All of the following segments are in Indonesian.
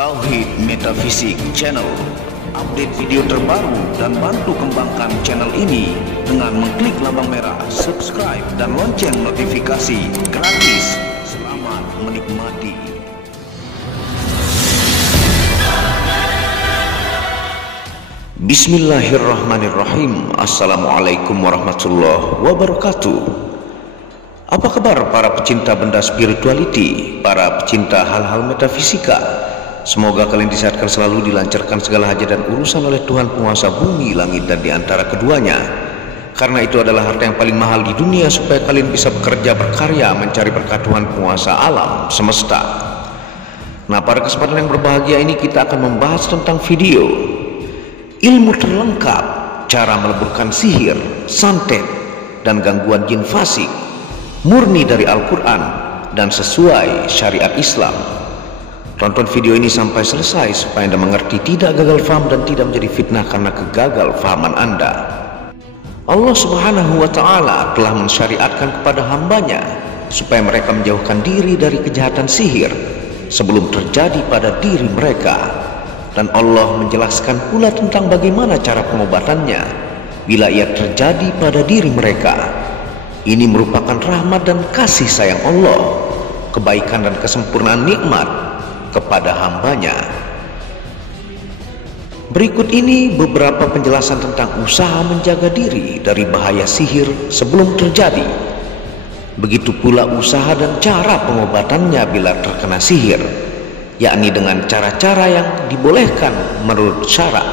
Tauhid Metafisik Channel. Update video terbaru dan bantu kembangkan channel ini dengan mengklik lambang merah subscribe dan lonceng notifikasi gratis. Selamat menikmati. Bismillahirrahmanirrahim. Assalamualaikum warahmatullahi wabarakatuh. Apa kabar para pecinta benda spirituality, para pecinta hal-hal metafisika? Semoga kalian disehatkan selalu, dilancarkan segala hajat dan urusan oleh Tuhan penguasa bumi, langit dan diantara keduanya. Karena itu adalah harta yang paling mahal di dunia, supaya kalian bisa bekerja, berkarya, mencari berkat Tuhan penguasa alam semesta. Nah, pada kesempatan yang berbahagia ini kita akan membahas tentang video ilmu terlengkap cara meleburkan sihir, santet, dan gangguan jin fasik murni dari Al-Quran dan sesuai syariat Islam. Tonton video ini sampai selesai supaya Anda mengerti, tidak gagal faham dan tidak menjadi fitnah karena kegagal fahaman Anda. Allah Subhanahu wa Ta'ala telah mensyariatkan kepada hambanya supaya mereka menjauhkan diri dari kejahatan sihir sebelum terjadi pada diri mereka. Dan Allah menjelaskan pula tentang bagaimana cara pengobatannya bila ia terjadi pada diri mereka. Ini merupakan rahmat dan kasih sayang Allah, kebaikan dan kesempurnaan nikmat kepada hambanya. Berikut ini beberapa penjelasan tentang usaha menjaga diri dari bahaya sihir sebelum terjadi. Begitu pula usaha dan cara pengobatannya bila terkena sihir, yakni dengan cara-cara yang dibolehkan menurut syarak.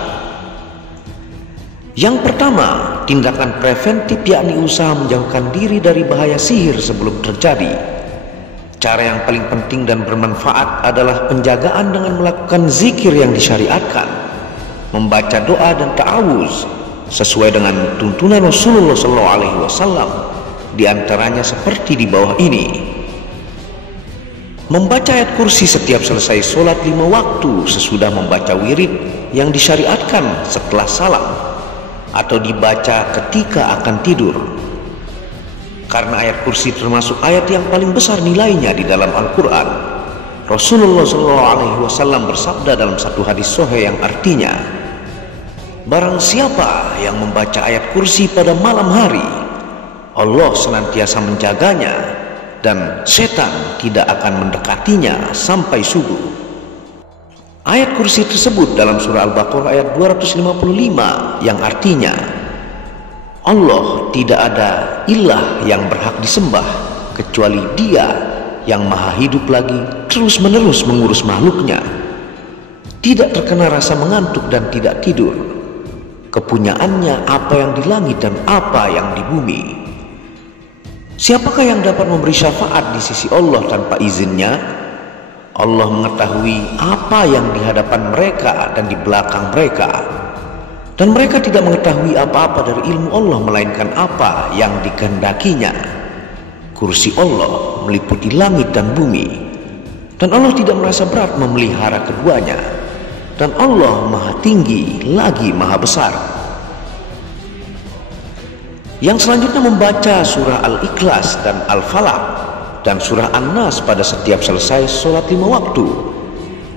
Yang pertama, tindakan preventif, yakni usaha menjauhkan diri dari bahaya sihir sebelum terjadi. Cara yang paling penting dan bermanfaat adalah penjagaan dengan melakukan zikir yang disyariatkan, membaca doa dan ta'awuz sesuai dengan tuntunan Rasulullah SAW. Di antaranya seperti di bawah ini: membaca ayat kursi setiap selesai sholat 5 waktu sesudah membaca wirid yang disyariatkan setelah salam, atau dibaca ketika akan tidur. Karena ayat kursi termasuk ayat yang paling besar nilainya di dalam Al-Quran. Rasulullah SAW bersabda dalam satu hadis sahih yang artinya, barang siapa yang membaca ayat kursi pada malam hari, Allah senantiasa menjaganya dan setan tidak akan mendekatinya sampai subuh. Ayat kursi tersebut dalam surah Al-Baqarah ayat 255 yang artinya, Allah tidak ada ilah yang berhak disembah kecuali Dia yang maha hidup lagi terus menerus mengurus makhluknya, tidak terkena rasa mengantuk dan tidak tidur. Kepunyaannya apa yang di langit dan apa yang di bumi. Siapakah yang dapat memberi syafaat di sisi Allah tanpa izinnya? Allah mengetahui apa yang di hadapan mereka dan di belakang mereka, dan mereka tidak mengetahui apa-apa dari ilmu Allah melainkan apa yang dikehendakinya. Kursi Allah meliputi langit dan bumi, dan Allah tidak merasa berat memelihara keduanya, dan Allah maha tinggi lagi maha besar. Yang selanjutnya membaca surah Al-Ikhlas dan Al-Falaq dan surah An-Nas pada setiap selesai sholat 5 waktu,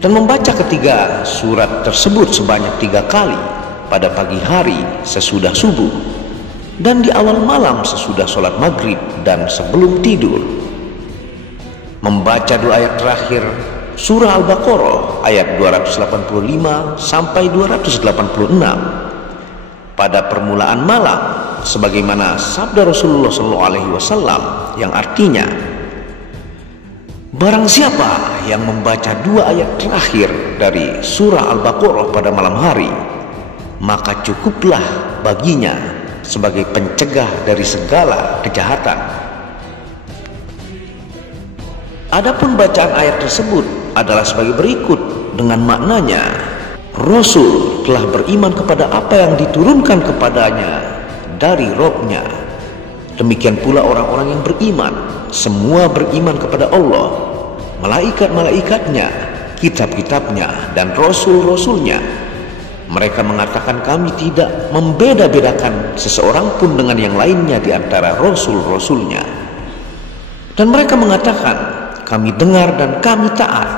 dan membaca ketiga surat tersebut sebanyak 3 kali pada pagi hari sesudah subuh, dan di awal malam sesudah sholat maghrib dan sebelum tidur. Membaca 2 ayat terakhir surah Al-Baqarah ayat 285 sampai 286 pada permulaan malam, sebagaimana sabda Rasulullah SAW yang artinya, barang siapa yang membaca 2 ayat terakhir dari surah Al-Baqarah pada malam hari, maka cukuplah baginya sebagai pencegah dari segala kejahatan. Adapun bacaan ayat tersebut adalah sebagai berikut dengan maknanya: Rasul telah beriman kepada apa yang diturunkan kepadanya dari Robnya. Demikian pula orang-orang yang beriman, semua beriman kepada Allah, malaikat-malaikatnya, kitab-kitabnya, dan rasul-rasulnya. Mereka mengatakan kami tidak membeda-bedakan seseorang pun dengan yang lainnya di antara rasul-rasulnya. Dan mereka mengatakan kami dengar dan kami taat.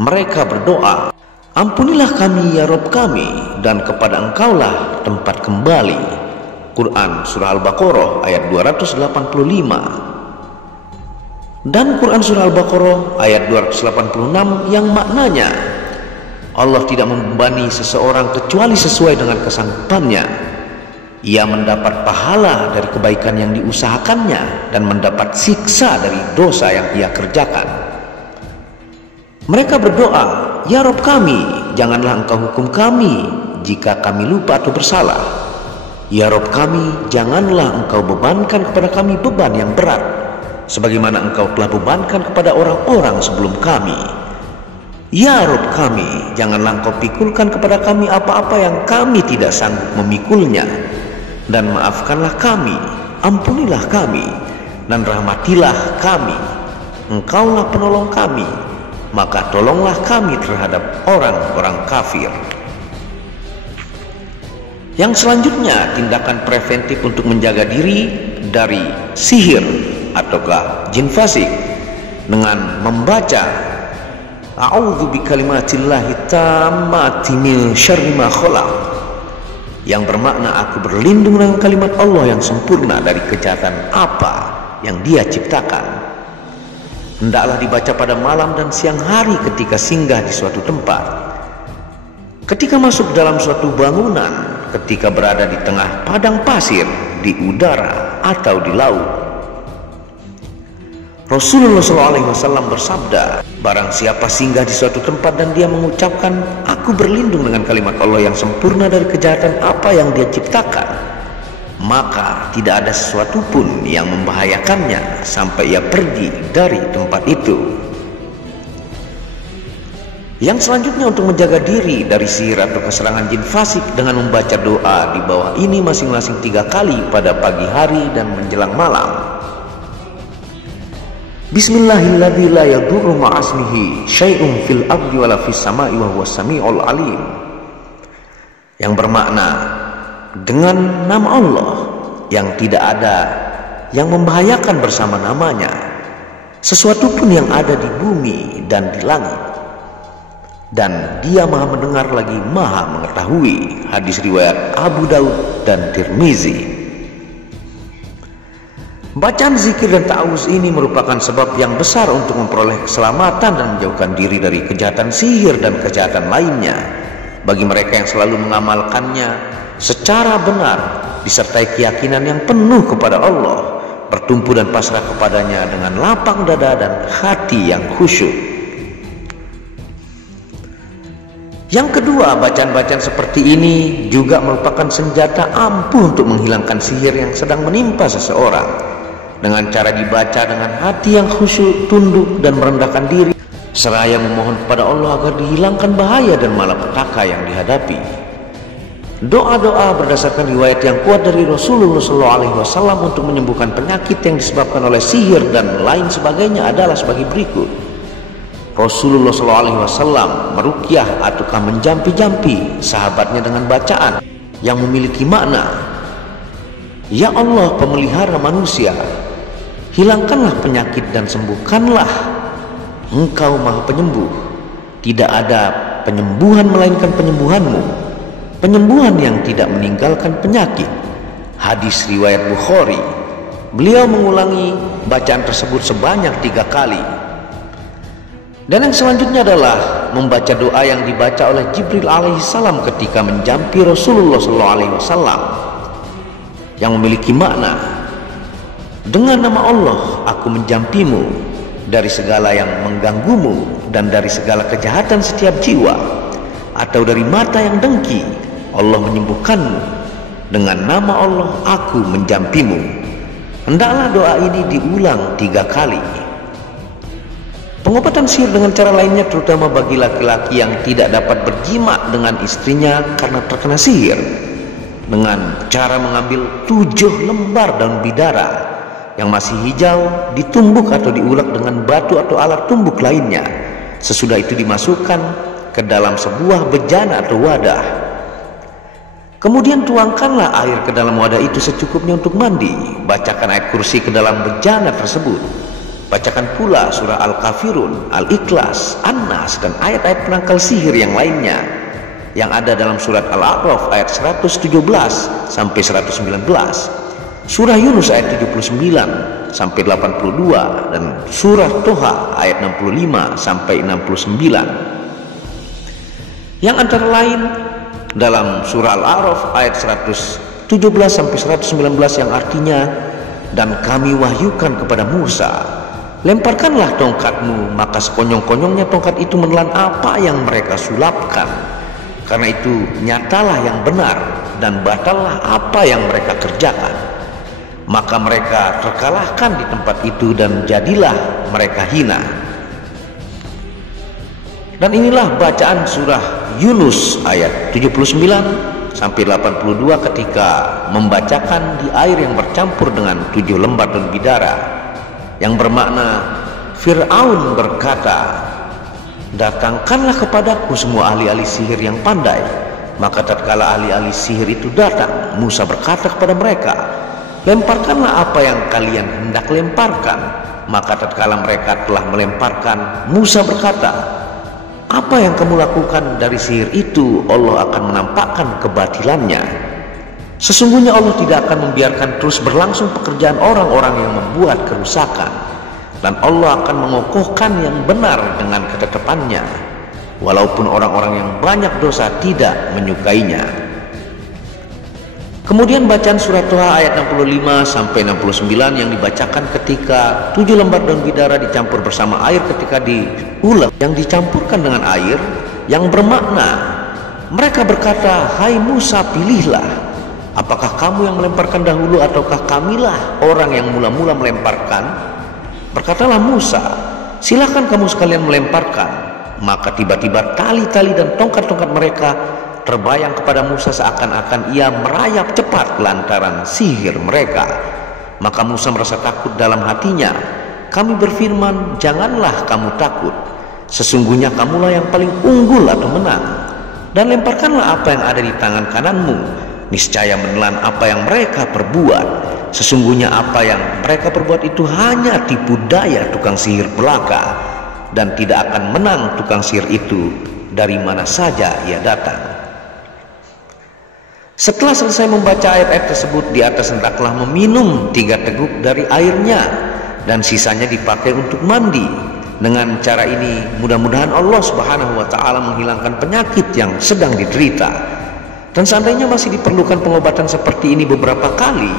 Mereka berdoa, ampunilah kami ya Rabb kami, dan kepada Engkaulah tempat kembali. Quran Surah Al-Baqarah ayat 285. Dan Quran Surah Al-Baqarah ayat 286 yang maknanya, Allah tidak membebani seseorang kecuali sesuai dengan kesanggupannya. Ia mendapat pahala dari kebaikan yang diusahakannya dan mendapat siksa dari dosa yang ia kerjakan. Mereka berdoa, ya Rabb kami, janganlah Engkau hukum kami jika kami lupa atau bersalah. Ya Rabb kami, janganlah Engkau bebankan kepada kami beban yang berat, sebagaimana Engkau telah bebankan kepada orang-orang sebelum kami. Ya Rabb kami, janganlah Engkau pikulkan kepada kami apa-apa yang kami tidak sanggup memikulnya. Dan maafkanlah kami, ampunilah kami, dan rahmatilah kami. Engkaulah penolong kami, maka tolonglah kami terhadap orang-orang kafir. Yang selanjutnya, tindakan preventif untuk menjaga diri dari sihir ataukah jin fasik dengan membaca a'udzu bikalimatillahi tammati min syarri ma khalaq, yang bermakna aku berlindung dengan kalimat Allah yang sempurna dari kejahatan apa yang Dia ciptakan. Hendaklah dibaca pada malam dan siang hari ketika singgah di suatu tempat, ketika masuk dalam suatu bangunan, ketika berada di tengah padang pasir, di udara atau di laut. Rasulullah SAW bersabda, barang siapa singgah di suatu tempat dan dia mengucapkan, aku berlindung dengan kalimat Allah yang sempurna dari kejahatan apa yang Dia ciptakan, maka tidak ada sesuatu pun yang membahayakannya sampai ia pergi dari tempat itu. Yang selanjutnya, untuk menjaga diri dari sihir atau keserangan jin fasik dengan membaca doa di bawah ini masing-masing 3 kali pada pagi hari dan menjelang malam. Bismillahilladzi la yadurru ma'asmihi syai'un fil ardi wala fis sama'i wa huwas samiul alim, yang bermakna, dengan nama Allah yang tidak ada yang membahayakan bersama namanya sesuatu pun yang ada di bumi dan di langit, dan Dia maha mendengar lagi maha mengetahui. Hadis riwayat Abu Daud dan Tirmizi. Bacaan zikir dan ta'awuz ini merupakan sebab yang besar untuk memperoleh keselamatan dan menjauhkan diri dari kejahatan sihir dan kejahatan lainnya. Bagi mereka yang selalu mengamalkannya secara benar, disertai keyakinan yang penuh kepada Allah, bertumpu dan pasrah kepadanya dengan lapang dada dan hati yang khusyuk. Yang kedua, bacaan-bacaan seperti ini juga merupakan senjata ampuh untuk menghilangkan sihir yang sedang menimpa seseorang. Dengan cara dibaca dengan hati yang khusyuk, tunduk dan merendahkan diri, seraya memohon kepada Allah agar dihilangkan bahaya dan malapetaka yang dihadapi. Doa-doa berdasarkan riwayat yang kuat dari Rasulullah SAW untuk menyembuhkan penyakit yang disebabkan oleh sihir dan lain sebagainya adalah sebagai berikut. Rasulullah SAW meruqyah ataukah menjampi-jampi sahabatnya dengan bacaan yang memiliki makna, ya Allah pemelihara manusia, hilangkanlah penyakit dan sembuhkanlah, Engkau maha penyembuh, tidak ada penyembuhan melainkan penyembuhanmu, penyembuhan yang tidak meninggalkan penyakit. Hadis riwayat Bukhari. Beliau mengulangi bacaan tersebut sebanyak 3 kali. Dan yang selanjutnya adalah membaca doa yang dibaca oleh Jibril alaihissalam ketika menjampi Rasulullah SAW, yang memiliki makna, dengan nama Allah aku menjampimu dari segala yang mengganggumu dan dari segala kejahatan setiap jiwa, atau dari mata yang dengki, Allah menyembuhkanmu. Dengan nama Allah aku menjampimu. Hendaklah doa ini diulang 3 kali. Pengobatan sihir dengan cara lainnya, terutama bagi laki-laki yang tidak dapat berjima dengan istrinya karena terkena sihir, dengan cara mengambil 7 lembar daun bidara yang masih hijau, ditumbuk atau diulek dengan batu atau alat tumbuk lainnya. Sesudah itu dimasukkan ke dalam sebuah bejana atau wadah. Kemudian tuangkanlah air ke dalam wadah itu secukupnya untuk mandi. Bacakan ayat kursi ke dalam bejana tersebut. Bacakan pula surah Al-Kafirun, Al-Ikhlas, An-Nas, dan ayat-ayat penangkal sihir yang lainnya yang ada dalam surat Al-A'raf ayat 117 sampai 119, surah Yunus ayat 79 sampai 82, dan surah Toha ayat 65 sampai 69. Yang antara lain dalam surah Al-A'raf ayat 117 sampai 119 yang artinya, dan kami wahyukan kepada Musa, lemparkanlah tongkatmu, maka sekonyong-konyongnya tongkat itu menelan apa yang mereka sulapkan. Karena itu nyatalah yang benar dan batallah apa yang mereka kerjakan. Maka mereka terkalahkan di tempat itu dan jadilah mereka hina. Dan inilah bacaan surah Yunus ayat 79 sampai 82 ketika membacakan di air yang bercampur dengan 7 lembar daun bidara, yang bermakna Fir'aun berkata, datangkanlah kepadaku semua ahli-ahli sihir yang pandai. Maka tatkala ahli-ahli sihir itu datang, Musa berkata kepada mereka, lemparkanlah apa yang kalian hendak lemparkan. Maka tatkala mereka telah melemparkan, Musa berkata, apa yang kamu lakukan dari sihir itu, Allah akan menampakkan kebatilannya. Sesungguhnya Allah tidak akan membiarkan terus berlangsung pekerjaan orang-orang yang membuat kerusakan, dan Allah akan mengokohkan yang benar dengan ketetapannya, walaupun orang-orang yang banyak dosa tidak menyukainya. Kemudian bacaan surat Toha ayat 65 sampai 69 yang dibacakan ketika 7 lembar daun bidara dicampur bersama air ketika diulek, yang dicampurkan dengan air, yang bermakna mereka berkata, hai Musa, pilihlah, apakah kamu yang melemparkan dahulu ataukah kamilah orang yang mula-mula melemparkan? Berkatalah Musa, silakan kamu sekalian melemparkan. Maka tiba-tiba tali-tali dan tongkat-tongkat mereka terbayang kepada Musa seakan-akan ia merayap cepat lantaran sihir mereka. Maka Musa merasa takut dalam hatinya. Kami berfirman, janganlah kamu takut, sesungguhnya kamulah yang paling unggul atau menang. Dan lemparkanlah apa yang ada di tangan kananmu, niscaya menelan apa yang mereka perbuat. Sesungguhnya apa yang mereka perbuat itu hanya tipu daya tukang sihir belaka, dan tidak akan menang tukang sihir itu dari mana saja ia datang. Setelah selesai membaca ayat-ayat tersebut, di atas hendaklah meminum 3 teguk dari airnya, dan sisanya dipakai untuk mandi. Dengan cara ini mudah-mudahan Allah Subhanahu wa Ta'ala menghilangkan penyakit yang sedang diderita. Dan seandainya masih diperlukan pengobatan seperti ini beberapa kali,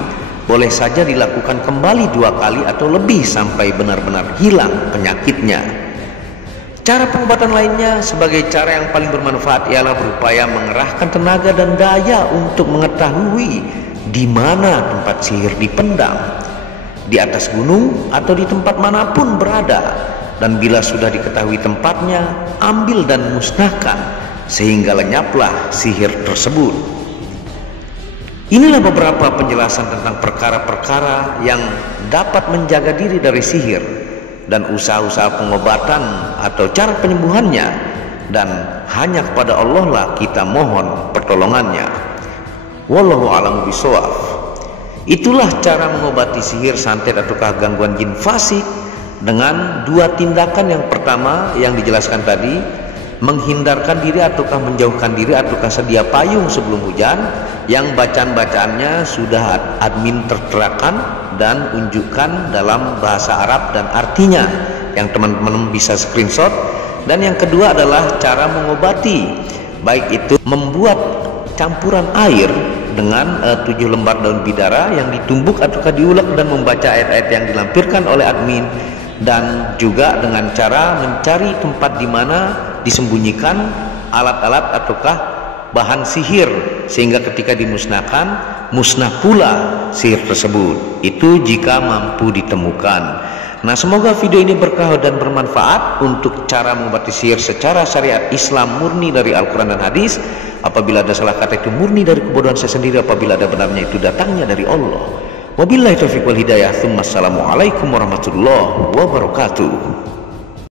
boleh saja dilakukan kembali 2 kali atau lebih sampai benar-benar hilang penyakitnya. Cara pengobatan lainnya sebagai cara yang paling bermanfaat ialah berupaya mengerahkan tenaga dan daya untuk mengetahui di mana tempat sihir dipendam, di atas gunung atau di tempat manapun berada. Dan bila sudah diketahui tempatnya, ambil dan musnahkan sehingga lenyaplah sihir tersebut. Inilah beberapa penjelasan tentang perkara-perkara yang dapat menjaga diri dari sihir dan usaha-usaha pengobatan atau cara penyembuhannya, dan hanya kepada Allah lah kita mohon pertolongannya. Wallahu a'lam bishawab. Itulah cara mengobati sihir, santet ataukah gangguan jin fasik dengan 2 tindakan. Yang pertama yang dijelaskan tadi, menghindarkan diri ataukah menjauhkan diri ataukah sedia payung sebelum hujan, yang bacaan-bacaannya sudah admin terterakan dan unjukkan dalam bahasa Arab dan artinya, yang teman-teman bisa screenshot. Dan yang kedua adalah cara mengobati, baik itu membuat campuran air dengan 7 lembar daun bidara yang ditumbuk ataukah diulek dan membaca ayat-ayat yang dilampirkan oleh admin, dan juga dengan cara mencari tempat di mana disembunyikan alat-alat ataukah bahan sihir, sehingga ketika dimusnahkan, musnah pula sihir tersebut. Itu jika mampu ditemukan. Nah, semoga video ini berkah dan bermanfaat untuk cara mengobati sihir secara syariat Islam murni dari Al-Quran dan Hadis. Apabila ada salah kata itu murni dari kebodohan saya sendiri, apabila ada benarnya itu datangnya dari Allah. Wabillahi taufiq wal hidayah. Assalamualaikum warahmatullahi wabarakatuh.